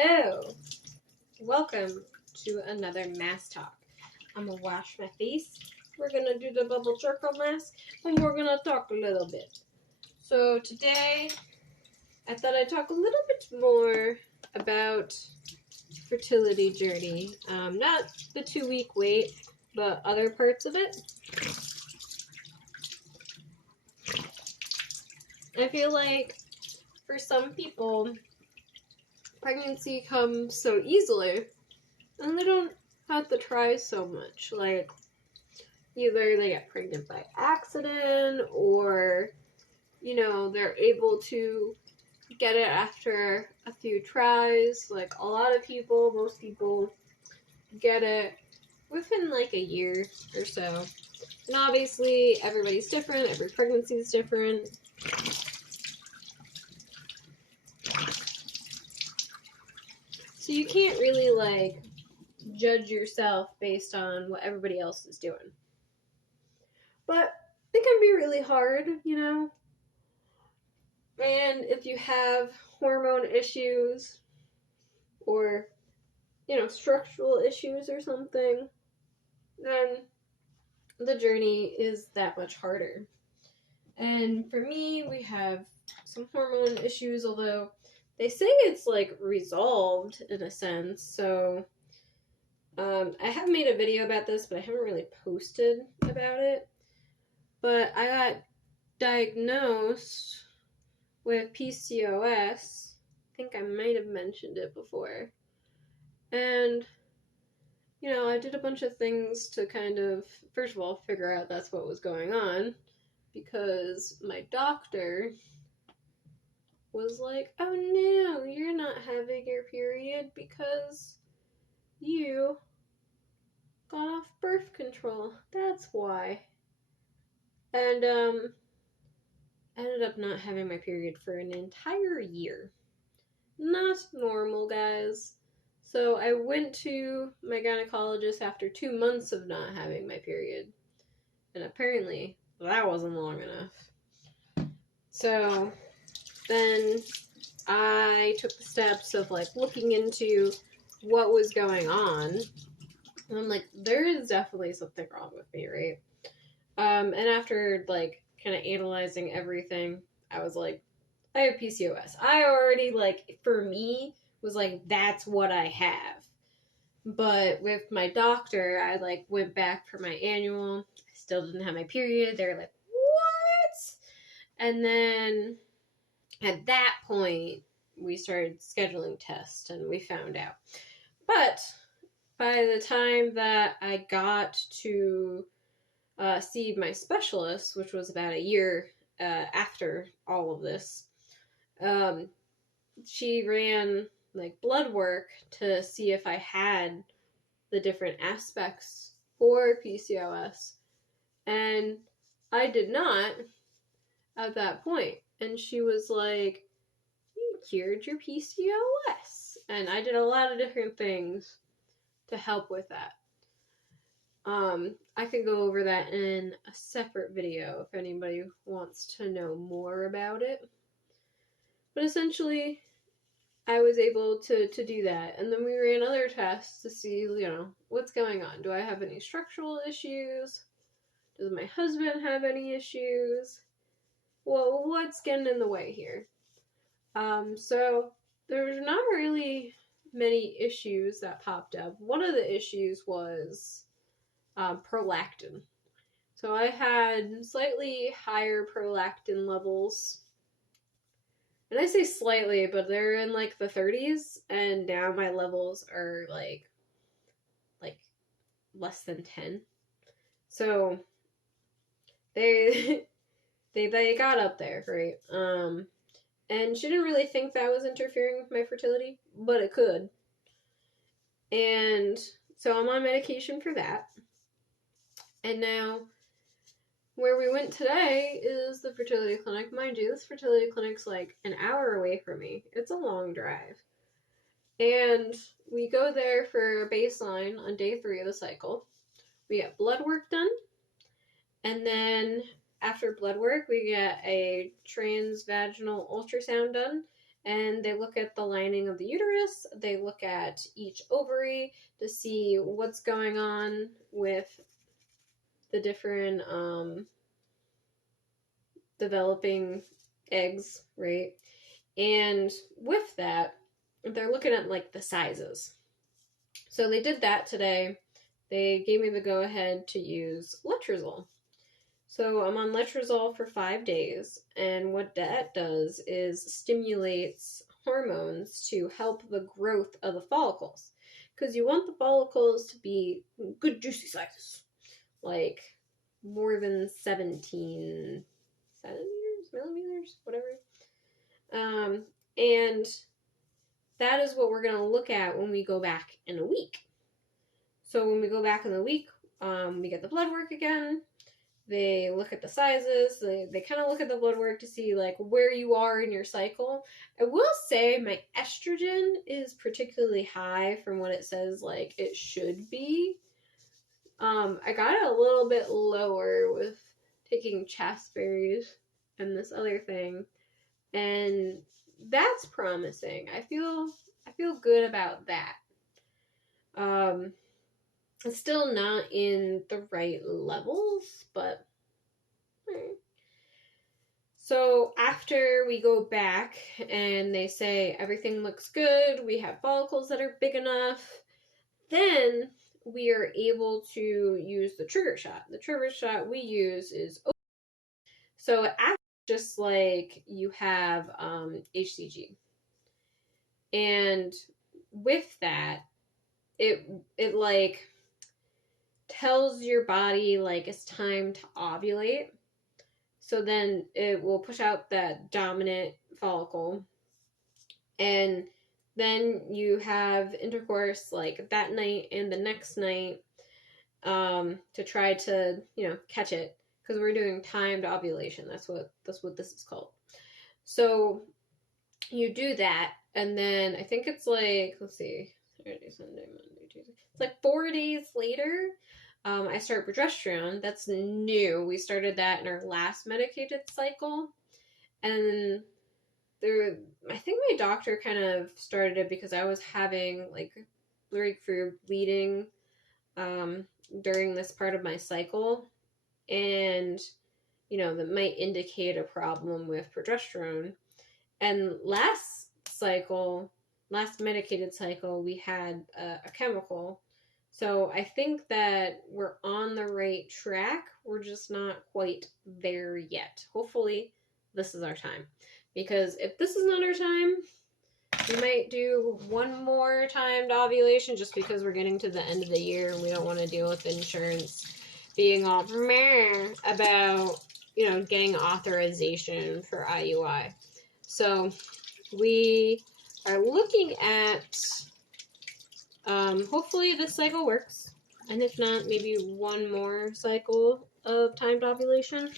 Hello, welcome to another mask talk. I'm gonna wash my face. We're gonna do the bubble circle mask, and we're gonna talk a little bit. So today, I thought I'd talk a little bit more about fertility journey. Not the 2-week wait, but other parts of it. I feel like for some people, pregnancy comes so easily, and they don't have to try so much. Like, either they get pregnant by accident, or, they're able to get it after a few tries. Like, a lot of people, most people, get it within like a year or so. And obviously, everybody's different, every pregnancy is different. So you can't really, like, judge yourself based on what everybody else is doing. But it can be really hard, And if you have hormone issues or, structural issues or something, then the journey is that much harder. And for me, we have some hormone issues, although they say it's like resolved in a sense. So I have made a video about this, but I haven't really posted about it. But I got diagnosed with PCOS. I think I might have mentioned it before. And, I did a bunch of things to kind of, first of all, figure out that's what was going on, because my doctor was like, oh no, you're not having your period because you got off birth control. That's why. And, ended up not having my period for an entire year. Not normal, guys. So I went to my gynecologist after 2 months of not having my period. And apparently that wasn't long enough. So then I took the steps of like looking into what was going on. And I'm like, there is definitely something wrong with me, right? And after like kind of analyzing everything, I was like, I have PCOS. I already, like, for me, was like, that's what I have. But with my doctor, I, like, went back for my annual. I still didn't have my period. They were like, what? And then at that point, we started scheduling tests, and we found out. But by the time that I got to see my specialist, which was about a year after all of this, she ran like blood work to see if I had the different aspects for PCOS, and I did not at that point. And she was like, you cured your PCOS. And I did a lot of different things to help with that. I could go over that in a separate video if anybody wants to know more about it. But essentially, I was able to do that. And then we ran other tests to see, what's going on. Do I have any structural issues? Does my husband have any issues? Well, what's getting in the way here? So there's not really many issues that popped up. One of the issues was prolactin. So I had slightly higher prolactin levels. And I say slightly, but they're in like the 30s, and now my levels are like less than 10. So they they got up there, right? And she didn't really think that was interfering with my fertility, but it could. And so I'm on medication for that. And now where we went today is the fertility clinic. Mind you, this fertility clinic's like an hour away from me. It's a long drive. And we go there for a baseline on day 3 of the cycle. We get blood work done. And then after blood work, we get a transvaginal ultrasound done. and they look at the lining of the uterus, they look at each ovary to see what's going on with the different developing eggs, right? And with that, they're looking at like the sizes. So they did that today. They gave me the go ahead to use letrozole. So I'm on letrozole for 5 days, and what that does is stimulates hormones to help the growth of the follicles. Because you want the follicles to be good, juicy sizes, like more than 17 centimeters, millimeters, whatever. And that is what we're going to look at when we go back in a week. So when we go back in a week, we get the blood work again. They look at the sizes. They kind of look at the blood work to see like where you are in your cycle. I will say my estrogen is particularly high from what it says like it should be. I got it a little bit lower with taking chasteberries and this other thing, and that's promising. I feel good about that. It's still not in the right levels, but so after we go back and they say everything looks good, we have follicles that are big enough, then we are able to use the trigger shot. The trigger shot we use is so after just like you have HCG, and with that, it like tells your body like it's time to ovulate. So then it will push out that dominant follicle, and then you have intercourse like that night and the next night to try to catch it, because we're doing timed ovulation. That's what this is called. So you do that, and then I think it's like, let's see, Saturday, Sunday, Monday, Tuesday. It's like 4 days later. I start progesterone. That's new. We started that in our last medicated cycle, and I think my doctor kind of started it because I was having like breakthrough bleeding during this part of my cycle, and that might indicate a problem with progesterone. And last medicated cycle, we had a chemical. So I think that we're on the right track. We're just not quite there yet. Hopefully, this is our time. Because if this is not our time, we might do one more timed ovulation just because we're getting to the end of the year and we don't want to deal with insurance being all meh about, getting authorization for IUI. So we are looking at, hopefully this cycle works. And if not, maybe one more cycle of timed ovulation.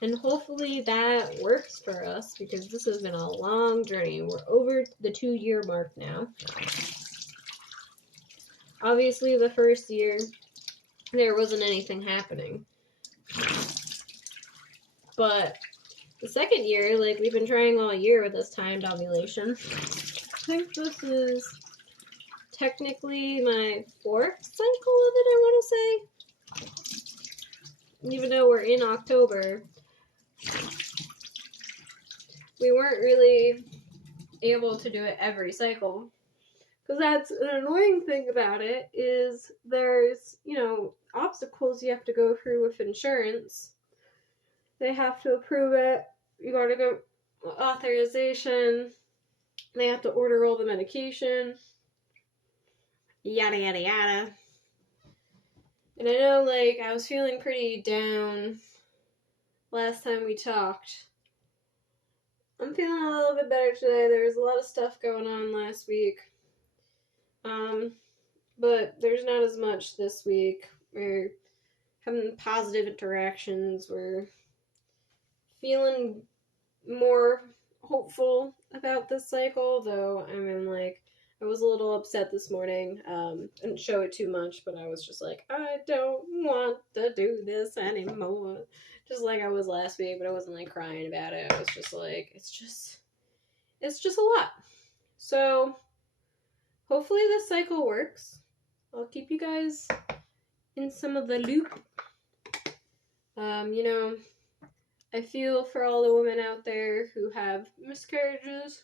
And hopefully that works for us, because this has been a long journey. We're over the 2-year mark now. Obviously, the first year, there wasn't anything happening. But the second year, like, we've been trying all year with this timed ovulation. I think this is technically my 4th cycle of it, I want to say. Even though we're in October, we weren't really able to do it every cycle. Because that's an annoying thing about it, is there's, obstacles you have to go through with insurance. They have to approve it. You gotta go authorization. They have to order all the medication. Yada, yada, yada. And I know, like, I was feeling pretty down last time we talked. I'm feeling a little bit better today. There was a lot of stuff going on last week. But there's not as much this week. We're having positive interactions. We're feeling more hopeful about this cycle, though I'm in like I was a little upset this morning. I didn't show it too much, but I was just like, I don't want to do this anymore. Just like I was last week, but I wasn't like crying about it. I was just like, it's just a lot. So hopefully this cycle works. I'll keep you guys in some of the loop. You know, I feel for all the women out there who have miscarriages,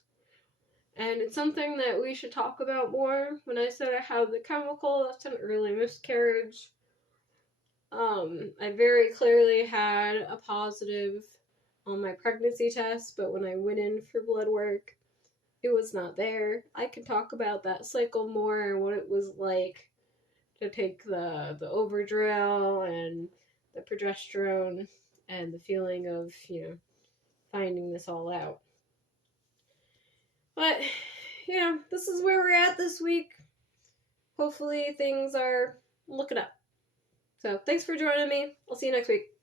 and it's something that we should talk about more. When I said I have the chemical, that's an early miscarriage. I very clearly had a positive on my pregnancy test, but when I went in for blood work, it was not there. I can talk about that cycle more and what it was like to take the overdrill and the progesterone and the feeling of, finding this all out. But, this is where we're at this week. Hopefully things are looking up. So thanks for joining me. I'll see you next week.